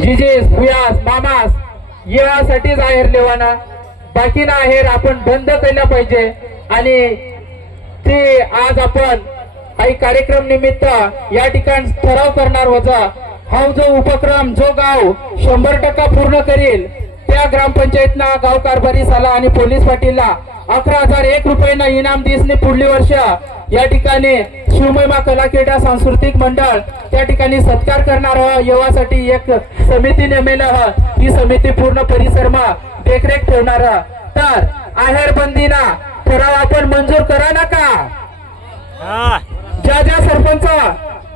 जिजेस भुयास mama's यासाठीच आहेर लेवाना बाकी ना आहेर आपण बंद केला पाहिजे। आणि ते आज आपण काही कार्यक्रम निमित्त या ठिकाणी ठराव करणार होता। हा जो उपक्रम जो गाव 100% पूर्ण करेल त्या ग्रामपंचायतना गाव कारभारी साला आणि पोलीस पाटीलला 11,001 रुपयांना इनाम दिसणे पुढली वर्ष या ठिकाणी शिवमहिमा कला क्रीडा सांस्कृतिक मंडळ त्या ठिकाणी सत्कार करणार येवासाठी एक समिती नेमेला ही समिती पूर्ण परिसरमा देखरेख ठेवणार। तर आहेर बंदीना ठराव आपण मंजूर करा ना का? ज्या ज्या सरपंच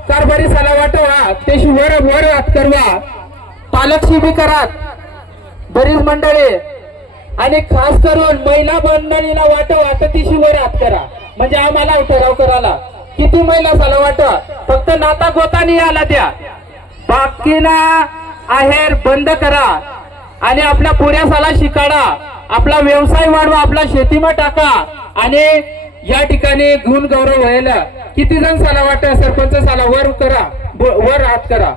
कारभारी साला वाटवा ते वर वर करवा पालकशी बी करात बरीच मंडळी आणि खास करून महिला मंडळीला वाटवा तर ती शिवर हात करा म्हणजे आम्हाला ठराव करायला किती महिला साला वाटवा फक्त नाता गोतानी आला द्या बाकीना आहेर बंद करा आणि आपल्या पुऱ्या साला शिकाडा आपला व्यवसाय वाढवा आपला शेतीमा टाका आणि या ठिकाणी गुण गौरव व्हायला किती जण साला वाटत सरपंच साला वर करा वर हात करा।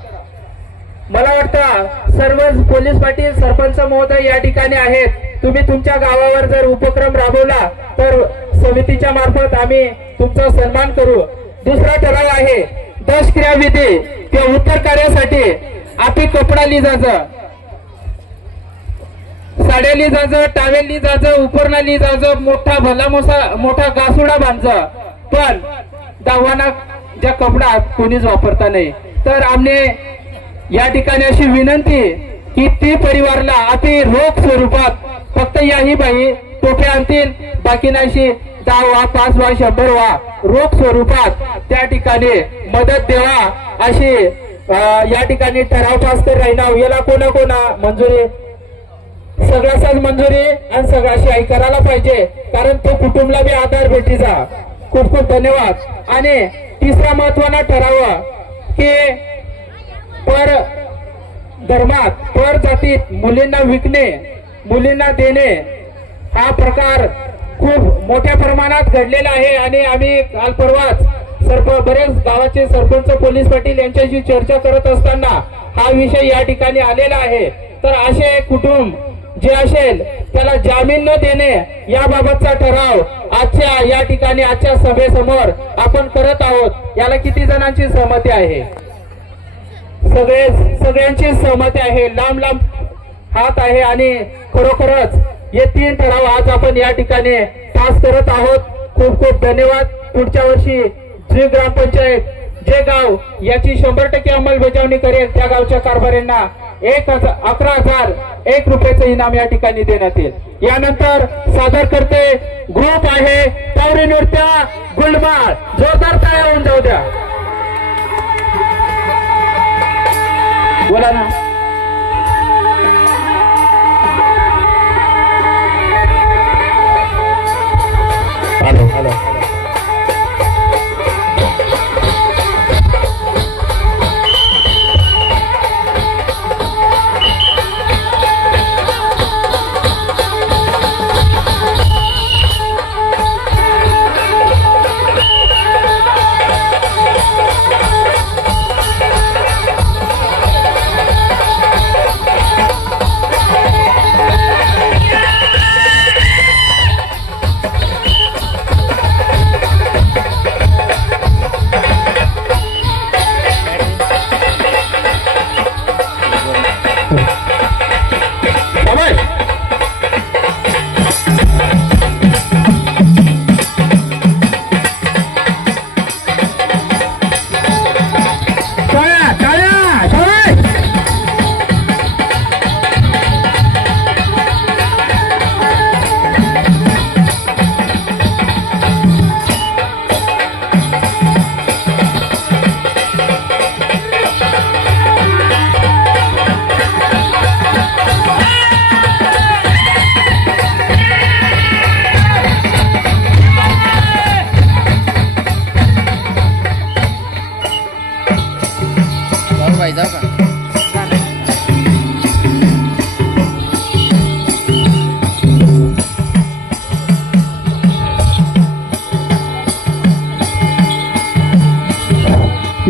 मला वाटतं सर्व पोलीस पाटील सरपंच महोदय या ठिकाणी आहेत। तुम्ही तुमच्या गावावर जर उपक्रम राबवला तर समितीच्या मार्फत आम्ही तुमचा सन्मान करू। दुसरा ठराव आहे दशक्रिया विधी किंवा उत्तर कार्यासाठी आपली कपडा ली जायचं साड्या ली जायचं टावेल ली जायचं उपरणा ली जायचं मोठा भला मोठा गासुडा बांधचं पण दावाना ज्या कपडा कोणीच वापरता नाही। तर आमने या ठिकाणी अशी विनंती की ती परिवारला अति रोख स्वरूपात फक्त याही बाई टोप्या आणतील बाकी नाशी 10 वा 5 वा 100 वा रोख स्वरूपात त्या ठिकाणी मदत देवा अशी या ठिकाणी ठराव पास कर राहिना याला कोणा मंजुरी सगळ्याचाच मंजुरी आणि सगळ्याशी आई करायला पाहिजे कारण तो कुटुंबाला बी आधार भेटीचा। खूप खूप धन्यवाद। आणि तिसरा महत्वाचा ठराव की पर धर्मात पर जातीत मुलींना विकणे मुलींना देणे हा प्रकार खूप मोठ्या प्रमाणात घडलेला आहे आणि आम्ही काल परवाच बरेच गावाचे सरपंच पोलीस पाटील यांच्याशी चर्चा करत असताना हा विषय या ठिकाणी आलेला आहे। तर असे कुटुंब जे असेल त्याला जामीन न देणे याबाबतचा ठराव आजच्या या ठिकाणी आजच्या सभेसमोर आपण करत आहोत। याला किती जणांची सहमती आहे? सगळ्यांची सहमती आहे लांब हात आहे आणि खरोखरच हे 3 ठराव आज आपण या ठिकाणी पास करत आहोत। खूप खूप धन्यवाद। पुढच्या वर्षी जे ग्रामपंचायत जे गाव याची 100% अंमलबजावणी करेल त्या गावच्या कारभाऱ्यांना 11,001 रुपयाचं इनाम या ठिकाणी देण्यात येईल। यानंतर सादर करते ग्रुप आहे तावरी नृत्य गुलमाळ जोरदार टाळ्या होऊन जाऊ द्या। बोला ना हॅलो हॅलो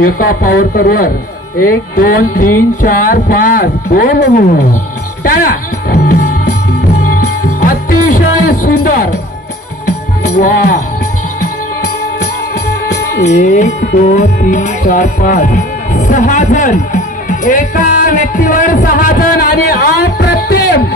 एका पावरकरवर 1 2 3 4 5 बोल टाळा अतिशय सुंदर वा 1 2 3 4 5 6 जण एका व्यक्तीवर 6 जण आणि अप्रतिम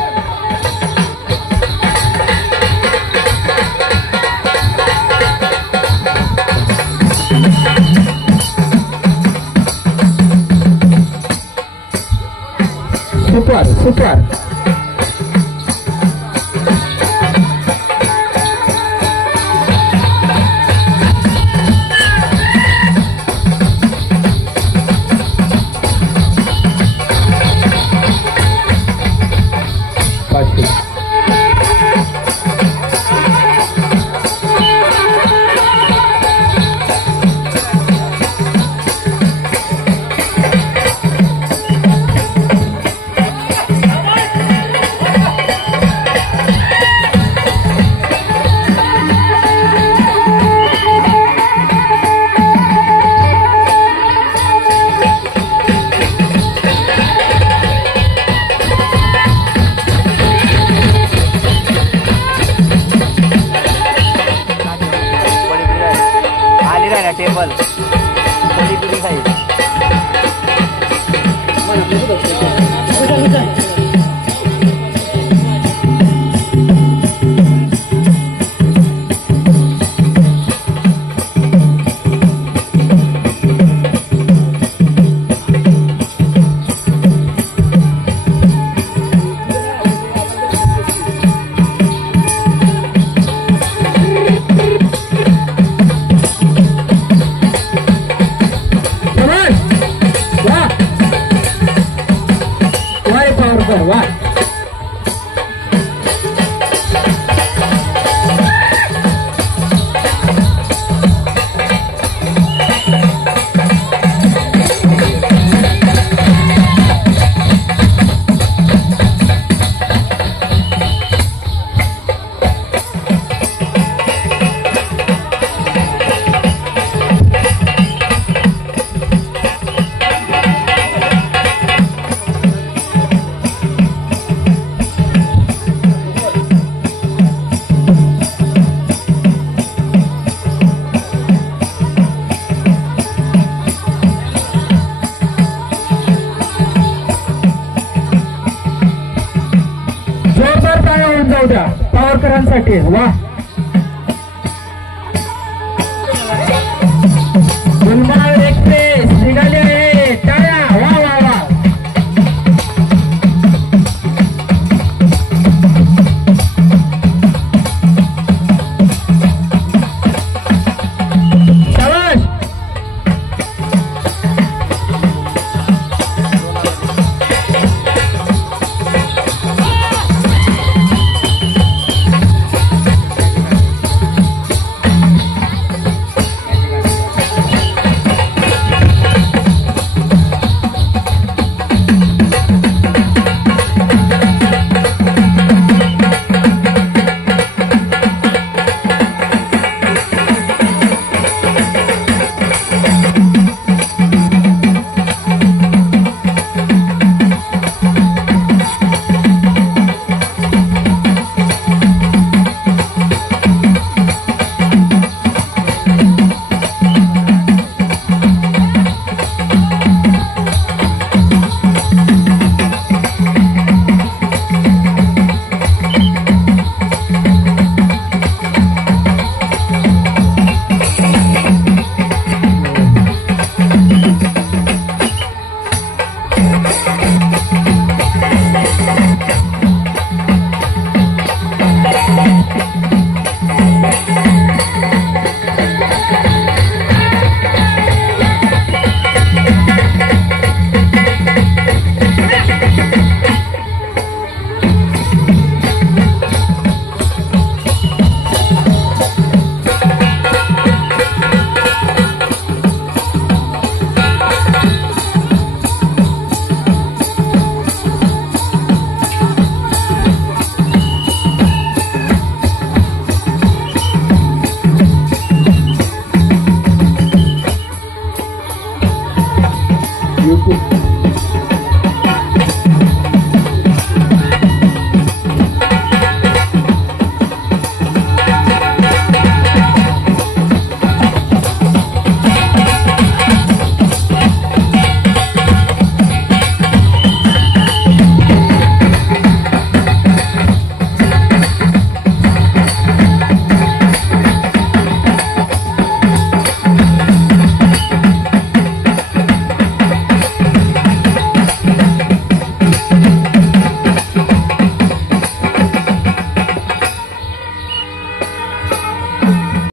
सुपर सुपर टेबल वा जाऊ द्या पावरकरांसाठी वा गुलमर्ग एक्सप्रेस निघाली आहे टाळ्या वा वा वा शाबाश